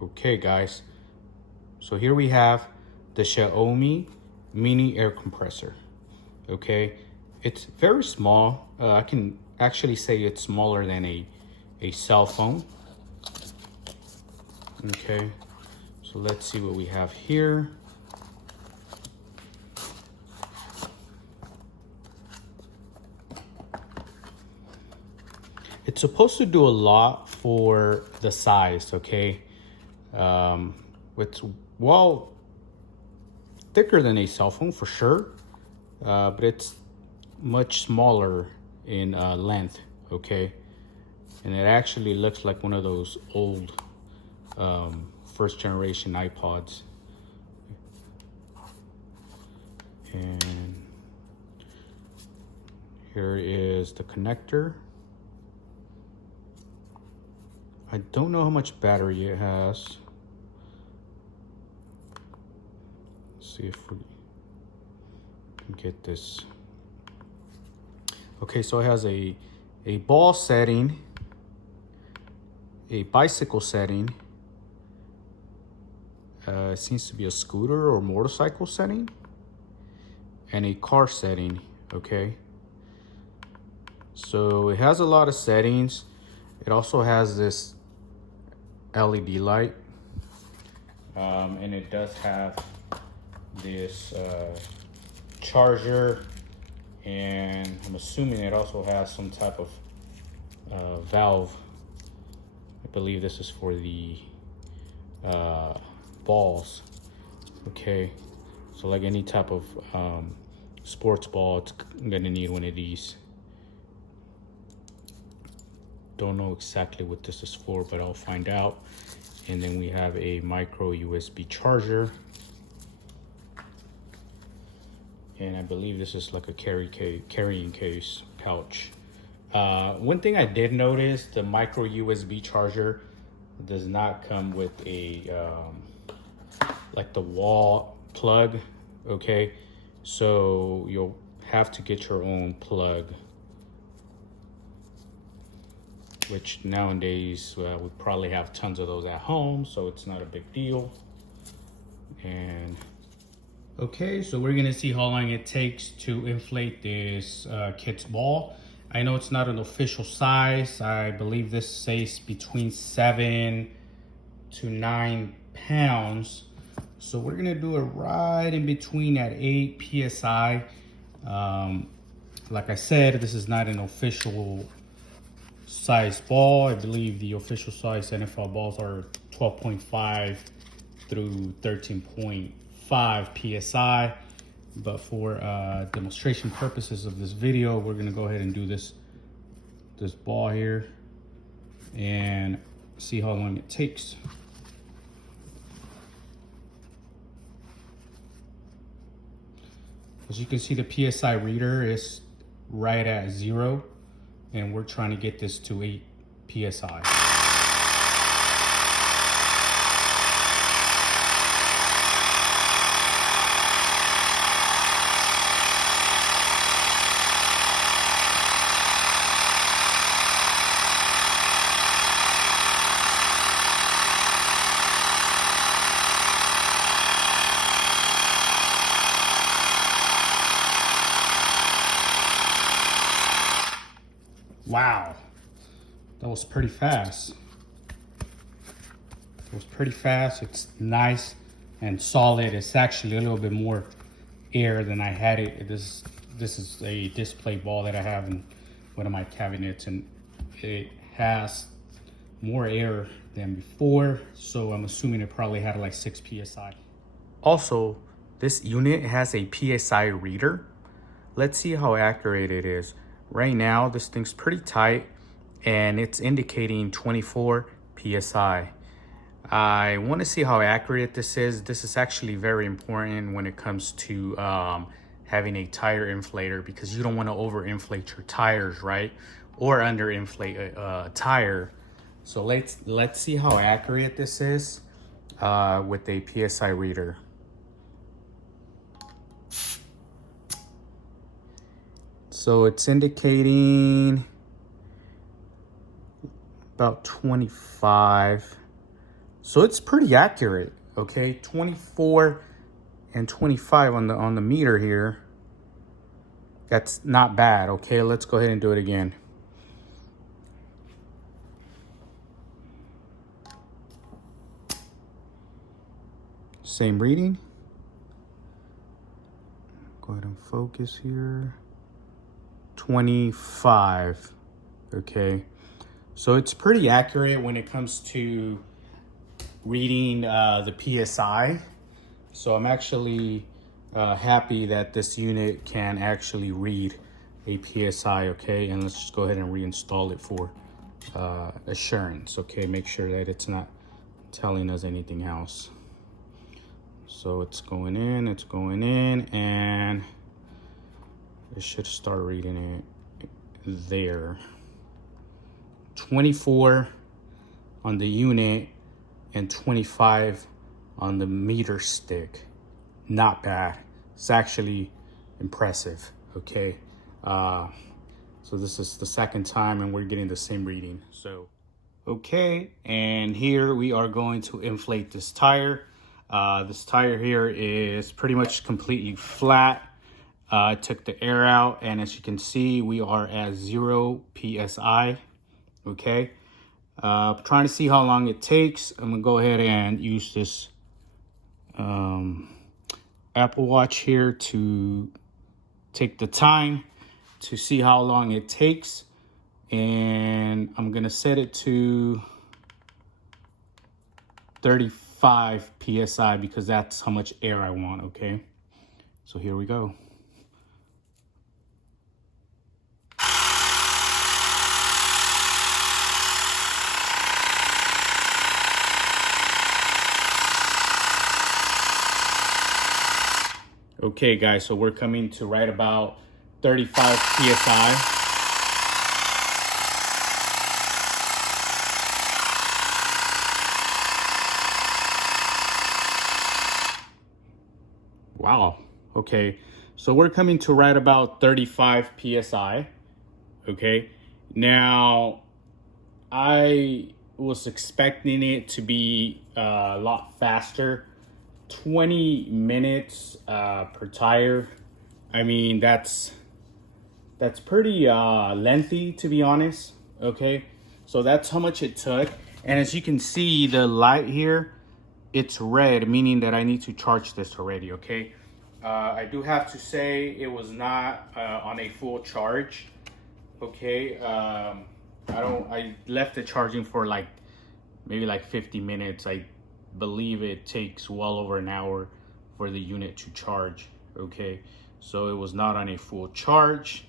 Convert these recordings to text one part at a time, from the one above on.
Okay guys, so here we have the Xiaomi mini air compressor. Okay, it's very small. I can actually say it's smaller than a cell phone. Okay, so let's see what we have here. It's supposed to do a lot for the size, okay? It's, well, thicker than a cell phone for sure, but it's much smaller in length, okay? And it actually looks like one of those old first generation iPods. And here is the connector. I don't know how much battery it has. Let's see if we can get this. Okay, so it has a ball setting, a bicycle setting, it seems to be a scooter or motorcycle setting, and a car setting, okay? So it has a lot of settings. It also has this LED light, and it does have this charger, and I'm assuming it also has some type of valve. I believe this is for the balls. Okay, so like any type of sports ball, it's gonna need one of these. Don't know exactly what this is for, but I'll find out. And then we have a micro USB charger. And I believe this is like a carrying case pouch. One thing I did notice, the micro USB charger does not come with a like the wall plug, okay? So you'll have to get your own plug, which nowadays we probably have tons of those at home, so it's not a big deal. And okay, so we're gonna see how long it takes to inflate this kid's ball. I know it's not an official size. I believe this says between 7 to 9 pounds. So we're gonna do it right in between at 8 PSI. Like I said, this is not an official size ball. I believe the official size NFL balls are 12.5 through 13.5 PSI. But for demonstration purposes of this video, we're gonna go ahead and do this ball here and see how long it takes. As you can see, the PSI reader is right at 0, and we're trying to get this to 8 PSI. Wow, that was pretty fast. It was pretty fast. It's nice and solid. It's actually a little bit more air than I had it. This is a display ball that I have in one of my cabinets, and it has more air than before. So I'm assuming it probably had like 6 PSI. Also, this unit has a PSI reader. Let's see how accurate it is. Right now, this thing's pretty tight and it's indicating 24 PSI. I want to see how accurate this is. This is actually very important when it comes to having a tire inflator, because you don't want to overinflate your tires, right? Or underinflate a tire. So let's see how accurate this is with a PSI reader. So it's indicating about 25. So it's pretty accurate, okay? 24 and 25 on the meter here. That's not bad, okay? Let's go ahead and do it again. Same reading. Go ahead and focus here. 25, okay? So it's pretty accurate when it comes to reading the PSI. So I'm actually happy that this unit can actually read a PSI, okay? And let's just go ahead and reinstall it for assurance, okay? Make sure that it's not telling us anything else. So it's going in, and it should start reading it there. 24 on the unit and 25 on the meter stick. Not bad. It's actually impressive, okay? So this is the second time and we're getting the same reading. So, okay, and here we are going to inflate this tire. This tire here is pretty much completely flat. I took the air out, and as you can see, we are at 0 PSI, okay? Trying to see how long it takes. I'm gonna go ahead and use this Apple Watch here to take the time to see how long it takes. And I'm gonna set it to 35 PSI because that's how much air I want, okay? So here we go. Okay guys, so we're coming to right about 35 PSI. Wow, okay. So we're coming to right about 35 PSI, okay? Now, I was expecting it to be a lot faster. 20 minutes per tire. I mean, that's pretty lengthy, to be honest, okay? So that's how much it took. And as you can see, the light here, it's red, meaning that I need to charge this already, okay? I do have to say it was not on a full charge, okay? I left it charging for maybe 50 minutes. I believe it takes well over an hour for the unit to charge, okay? So it was not on a full charge.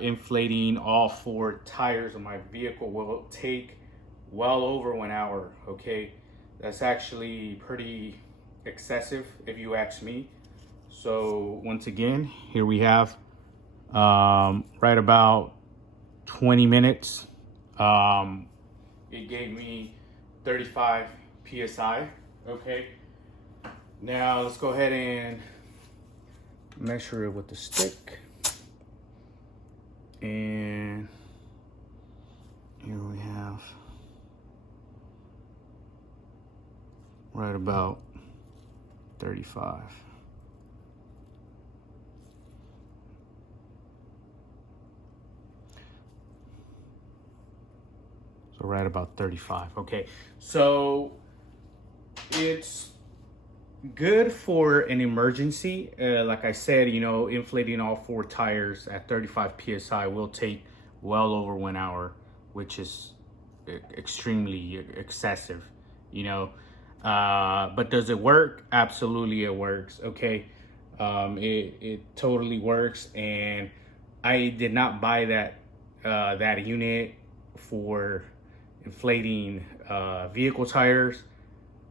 Inflating all 4 tires of my vehicle will take well over 1 hour, okay? That's actually pretty excessive if you ask me. So once again, here we have right about 20 minutes. It gave me 35 PSI, okay? Now let's go ahead and measure it with the stick. And here we have right about 35. So right about 35, okay? So it's good for an emergency. Like I said, you know, inflating all 4 tires at 35 PSI will take well over 1 hour, which is extremely excessive, you know. But does it work? Absolutely it works, okay? It totally works, and I did not buy that unit for inflating vehicle tires,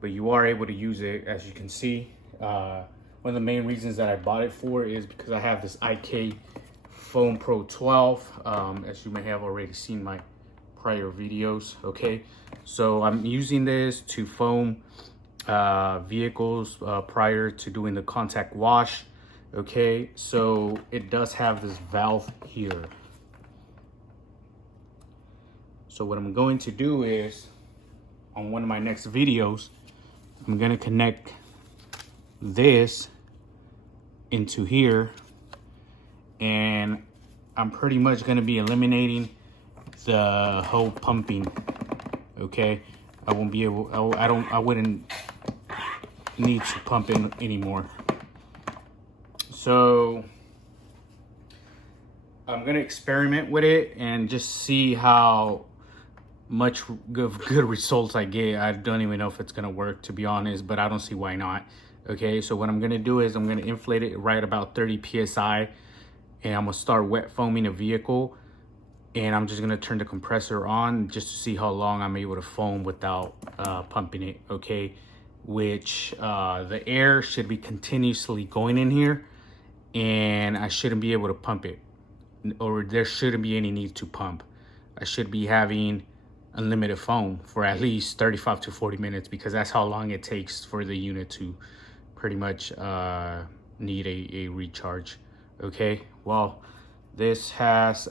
but you are able to use it, as you can see. One of the main reasons that I bought it for is because I have this IK Foam Pro 12, as you may have already seen my prior videos, okay? So I'm using this to foam vehicles prior to doing the contact wash, okay? So it does have this valve here. So what I'm going to do is on one of my next videos, I'm gonna connect this into here, and I'm pretty much gonna be eliminating the whole pumping. Okay, I won't be able, I wouldn't need to pump in anymore. So I'm gonna experiment with it and just see how much good results I get. I don't even know if it's gonna work, to be honest, but I don't see why not. Okay, so what I'm gonna do is I'm gonna inflate it right about 30 psi, and I'm gonna start wet foaming the vehicle, and I'm just gonna turn the compressor on just to see how long I'm able to foam without pumping it. Okay, which the air should be continuously going in here, and I shouldn't be able to pump it, or there shouldn't be any need to pump. I should be having unlimited foam for at least 35 to 40 minutes, because that's how long it takes for the unit to pretty much need a recharge. Okay, well, this has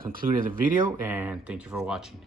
concluded the video, and thank you for watching.